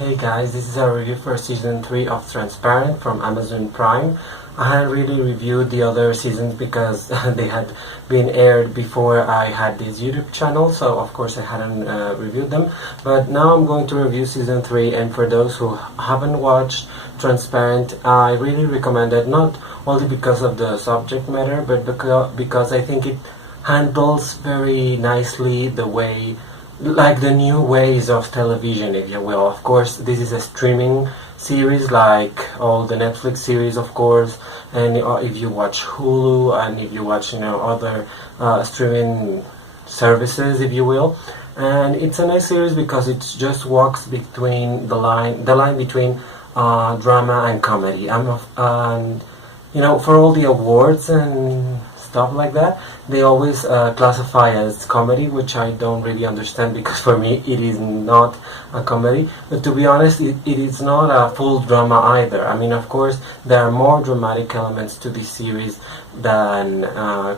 Hey guys, this is a review for season 3 of Transparent from Amazon Prime. I hadn't really reviewed the other seasons because they had been aired before I had this YouTube channel, so of course I hadn't reviewed them. But now I'm going to review season 3, and for those who haven't watched Transparent, I really recommend it, not only because of the subject matter, but because I think it handles very nicely the way, like the new ways of television, if you will. Of course, this is a streaming series like all the Netflix series, of course, and if you watch Hulu and if you watch other streaming services, if you will. And it's a nice series because it just walks between the line between drama and comedy. And for all the awards and stuff like that, they always classify as comedy, which I don't really understand because for me it is not a comedy. But to be honest, it is not a full drama either. I mean, of course, there are more dramatic elements to this series than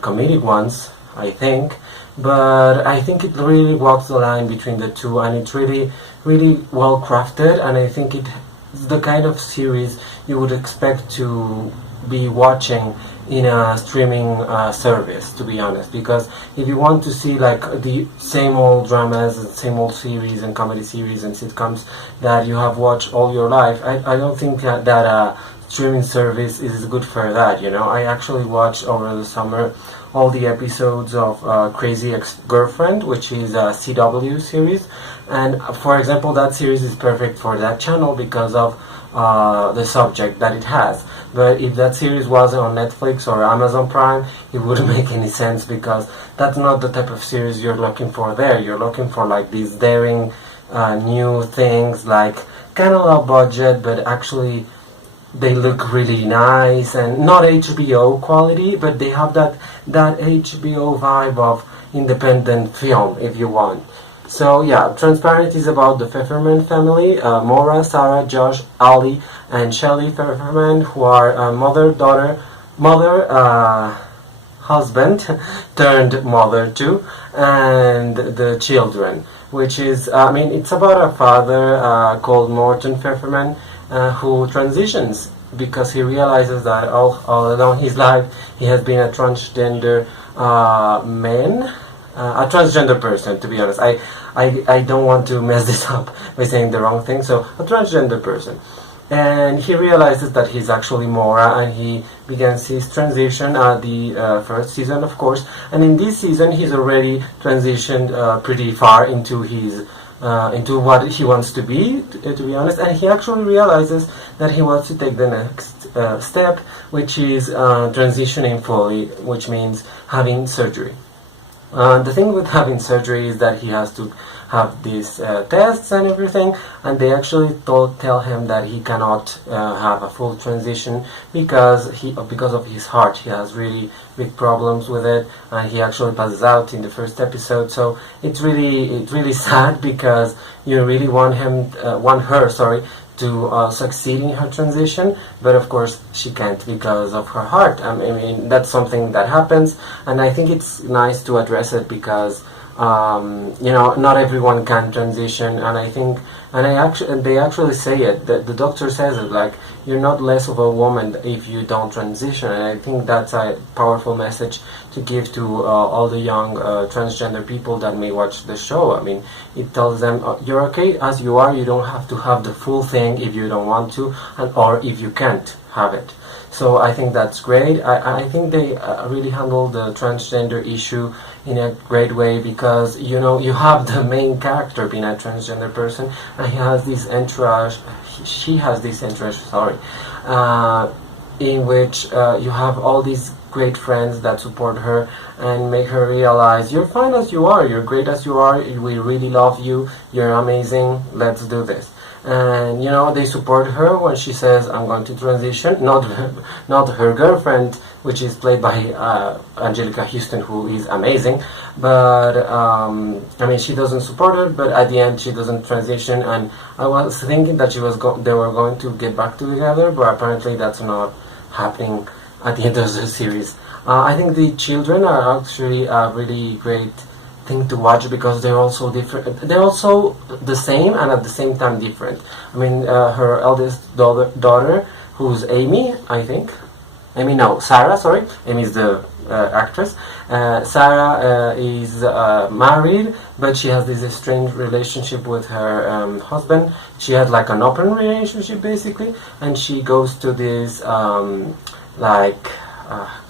comedic ones, I think. But I think it really walks the line between the two, and it's really, really well crafted. And I think it's the kind of series you would expect to be watching in a streaming service, to be honest, because if you want to see like the same old dramas and same old series and comedy series and sitcoms that you have watched all your life, I don't think that a streaming service is good for that. I actually watched over the summer all the episodes of Crazy Ex-Girlfriend, which is a CW series, and for example, that series is perfect for that channel because of the subject that it has. But if that series wasn't on Netflix or Amazon Prime, it wouldn't make any sense, because that's not the type of series you're looking for there. You're looking for like these daring new things, like kind of low budget, but actually they look really nice, and not HBO quality, but they have that HBO vibe of independent film, if you want. So yeah, Transparent is about the Pfefferman family, Maura, Sarah, Josh, Ali, and Shelley Pfefferman, who are husband turned mother too, and the children, which is, it's about a father called Morton Pfefferman who transitions because he realizes that all along his life he has been a transgender a transgender person, to be honest. I don't want to mess this up by saying the wrong thing, so a transgender person. And he realizes that he's actually Maura, and he begins his transition at the first season, of course. And in this season, he's already transitioned pretty far into his into what he wants to be honest. And he actually realizes that he wants to take the next step, which is transitioning fully, which means having surgery. The thing with having surgery is that he has to have these tests and everything, and they actually tell him that he cannot have a full transition because of his heart. He has really big problems with it, and he actually passes out in the first episode. So it's really sad, because you really want her to succeed in her transition, but of course she can't because of her heart. I mean, that's something that happens, and I think it's nice to address it because not everyone can transition, and they actually say it. The doctor says it, like, you're not less of a woman if you don't transition, and I think that's a powerful message to give to all the young transgender people that may watch the show. I mean, it tells them you're okay as you are. You don't have to have the full thing if you don't want to, or if you can't have it. So I think that's great. I think they really handle the transgender issue in a great way, because you have the main character being a transgender person, and she has this entourage, in which you have all these great friends that support her and make her realize you're fine as you are, you're great as you are, we really love you, you're amazing, let's do this. And they support her when she says, I'm going to transition. Not her girlfriend, which is played by Angelica Houston, who is amazing, but she doesn't support her, but at the end she doesn't transition. And I was thinking that they were going to get back together, but apparently that's not happening at the end of the series. I think the children are actually a really great thing to watch because they're also different. They're also the same and at the same time different. I mean, her eldest daughter, who's Amy, I think. Amy, no, Sarah. Sorry, Amy is the actress. Sarah is married, but she has this strange relationship with her husband. She had like an open relationship basically, and she goes to this like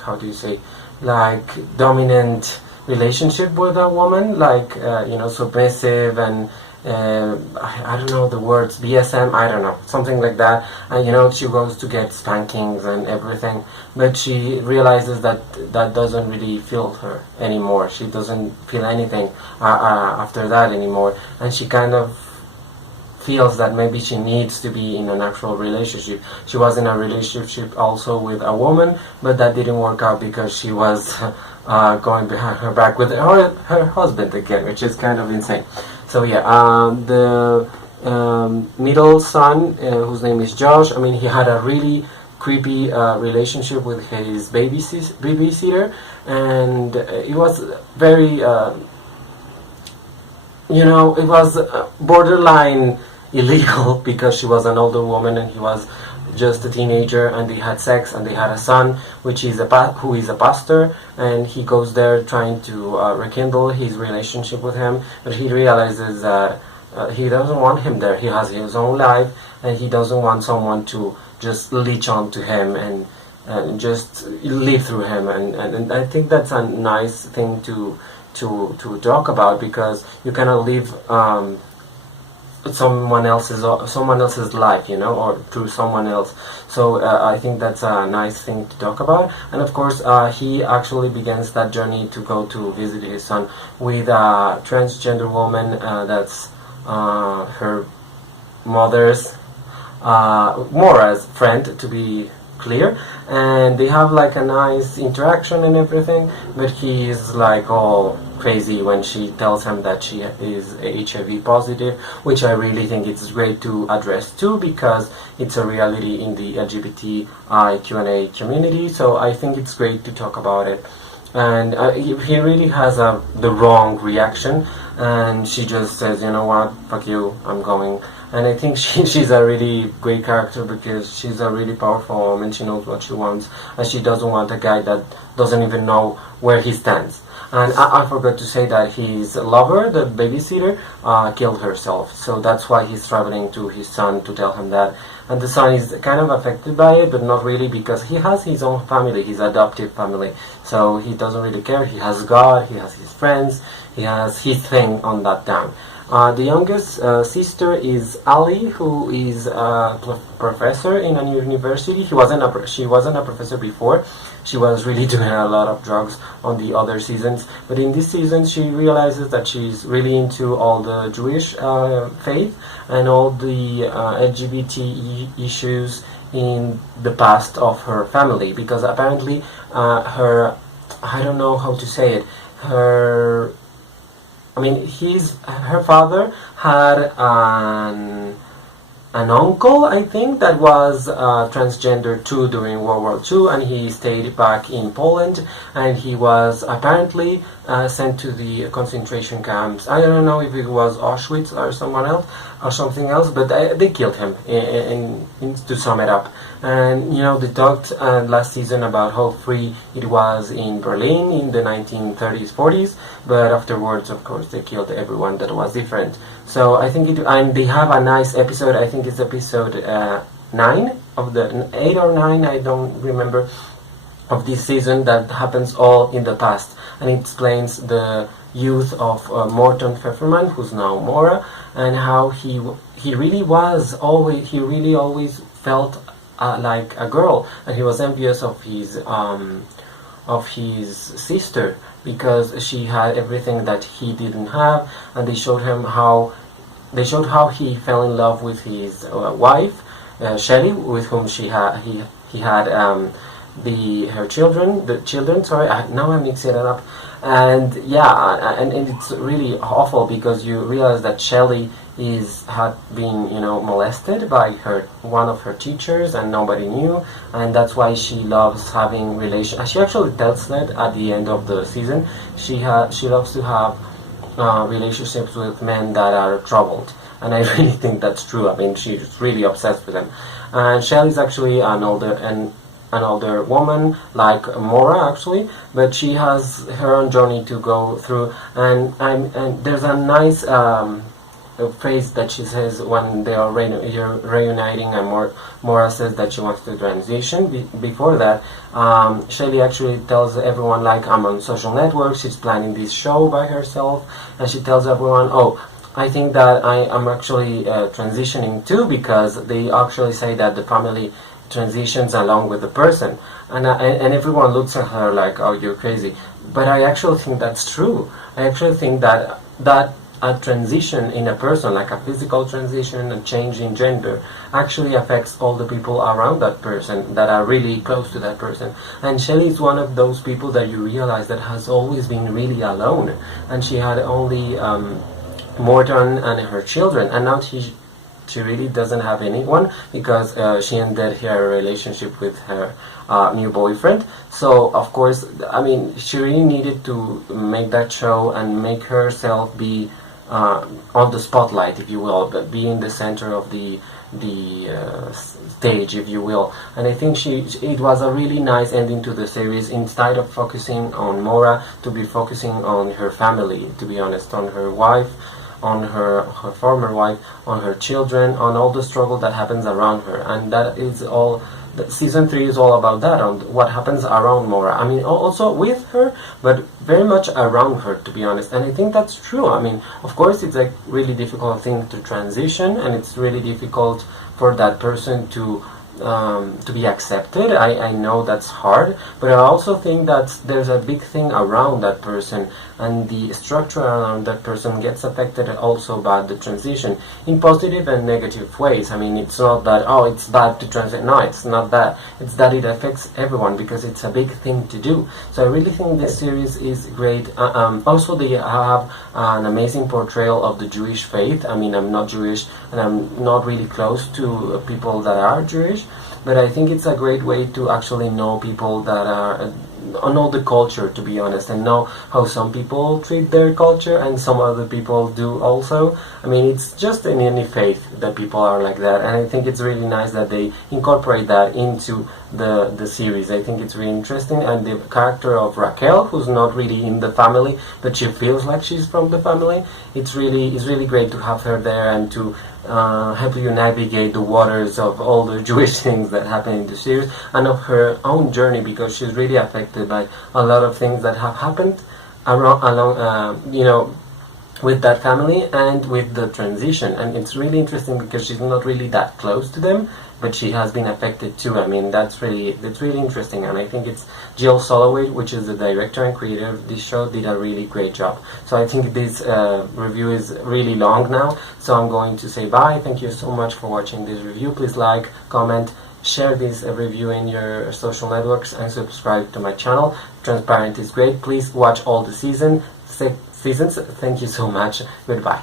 how do you say, like dominant relationship with a woman, like submissive and I don't know the words, BSM, I don't know, something like that. And she goes to get spankings and everything, but she realizes that that doesn't really feel her anymore. She doesn't feel anything after that anymore, and she kind of feels that maybe she needs to be in an actual relationship. She was in a relationship also with a woman, but that didn't work out because she was going behind her back with her husband again, which is kind of insane. So yeah, the middle son, whose name is Josh, I mean, he had a really creepy relationship with his babysitter, and it was very, it was borderline illegal because she was an older woman and he was just a teenager, and they had sex and they had a son, which is who is a pastor, and he goes there trying to rekindle his relationship with him, but he realizes that he doesn't want him there. He has his own life, and he doesn't want someone to just leech on to him and just live through him, and I think that's a nice thing to talk about, because you cannot live someone else's life, or through someone else. So I think that's a nice thing to talk about. And of course, he actually begins that journey to go to visit his son with a transgender woman that's her mother's Mora's friend, to be clear, and they have like a nice interaction and everything, but he's like all crazy when she tells him that she is HIV positive, which I really think it's great to address too, because it's a reality in the LGBT Q&A community. So I think it's great to talk about it, and he really has the wrong reaction, and she just says, you know what, fuck you, I'm going. And I think she's a really great character, because she's a really powerful woman. She knows what she wants, and she doesn't want a guy that doesn't even know where he stands. And I forgot to say that his lover, the babysitter, killed herself. So that's why he's traveling to his son to tell him that. And the son is kind of affected by it, but not really, because he has his own family, his adoptive family. So he doesn't really care. He has God, he has his friends, he has his thing on that town. The youngest sister is Ali, who is a professor in a university. She wasn't a professor before. She was really doing a lot of drugs on the other seasons. But in this season, she realizes that she's really into all the Jewish faith and all the LGBT issues in the past of her family. Because apparently her, I don't know how to say it, her father had an uncle, I think, that was transgender too during World War II, and he stayed back in Poland, and he was apparently sent to the concentration camps. I don't know if it was Auschwitz or someone else or something else, but they killed him, to sum it up. And they talked last season about how free it was in Berlin in the 1930s, 40s, but afterwards, of course, they killed everyone that was different. So I think and they have a nice episode. I think it's episode 9 of the 8 or 9, I don't remember, of this season, that happens all in the past, and it explains the youth of Morton Pfefferman, who's now Mora, and how he really always felt like a girl, and he was envious of his sister, because she had everything that he didn't have, and they showed how he fell in love with his wife, Shelley, with whom he had her children. Sorry, now I'm mixing it up. And yeah, and it's really awful, because you realize that Shelley had been molested by one of her teachers, and nobody knew, and that's why she loves having relations. She actually tells that at the end of the season. She loves to have relationships with men that are troubled, and I really think that's true. I mean, she's really obsessed with them. And Shelley's actually an older woman like Mora actually, but she has her own journey to go through. And there's a nice phrase that she says when they are reuniting, and Mora says that she wants to transition. Before that, Shelley actually tells everyone, like, I'm on social networks, she's planning this show by herself, and she tells everyone, oh, I think that I am actually transitioning too, because they actually say that the family transitions along with the person, and everyone looks at her like, oh, you're crazy. But I actually think that's true. I actually think that a transition in a person, like a physical transition, a change in gender, actually affects all the people around that person that are really close to that person. And Shelley is one of those people that you realize that has always been really alone, and she had only Morton and her children, and now she really doesn't have anyone, because she ended her relationship with her new boyfriend. So of course, I mean, she really needed to make that show and make herself be on the spotlight, if you will, but be in the center of the stage, if you will. And I think it was a really nice ending to the series. Instead of focusing on Mora, to be focusing on her family, to be honest, on her wife, on her former wife, on her children, on all the struggle that happens around her. And that is all, season 3 is all about that, on what happens around Mora. I mean, also with her, but very much around her, to be honest. And I think that's true. I mean, of course, it's a really difficult thing to transition, and it's really difficult for that person to be accepted. I know that's hard, but I also think that there's a big thing around that person, and the structure around that person gets affected also by the transition, in positive and negative ways. I mean, it's not that, oh, it's bad to transit. No, it's not that. It's that it affects everyone, because it's a big thing to do. So I really think this series is great. Also, they have an amazing portrayal of the Jewish faith. I mean, I'm not Jewish, and I'm not really close to people that are Jewish, but I think it's a great way to actually know people that are, know the culture, to be honest, and know how some people treat their culture and some other people do also. I mean, it's just in any faith that people are like that, and I think it's really nice that they incorporate that into the series. I think it's really interesting, and the character of Raquel, who's not really in the family, but she feels like she's from the family, it's really great to have her there and to help you navigate the waters of all the Jewish things that happen in the series, and of her own journey, because she's really affected by a lot of things that have happened along with that family and with the transition. And it's really interesting because she's not really that close to them, but she has been affected too. I mean, that's really interesting, and I think it's Jill Soloway, which is the director and creator of this show, did a really great job. So I think this review is really long now, so I'm going to say bye. Thank you so much for watching this review. Please like, comment, share this review in your social networks, and subscribe to my channel. Transparent is great. Please watch all the seasons. Thank you so much. Goodbye.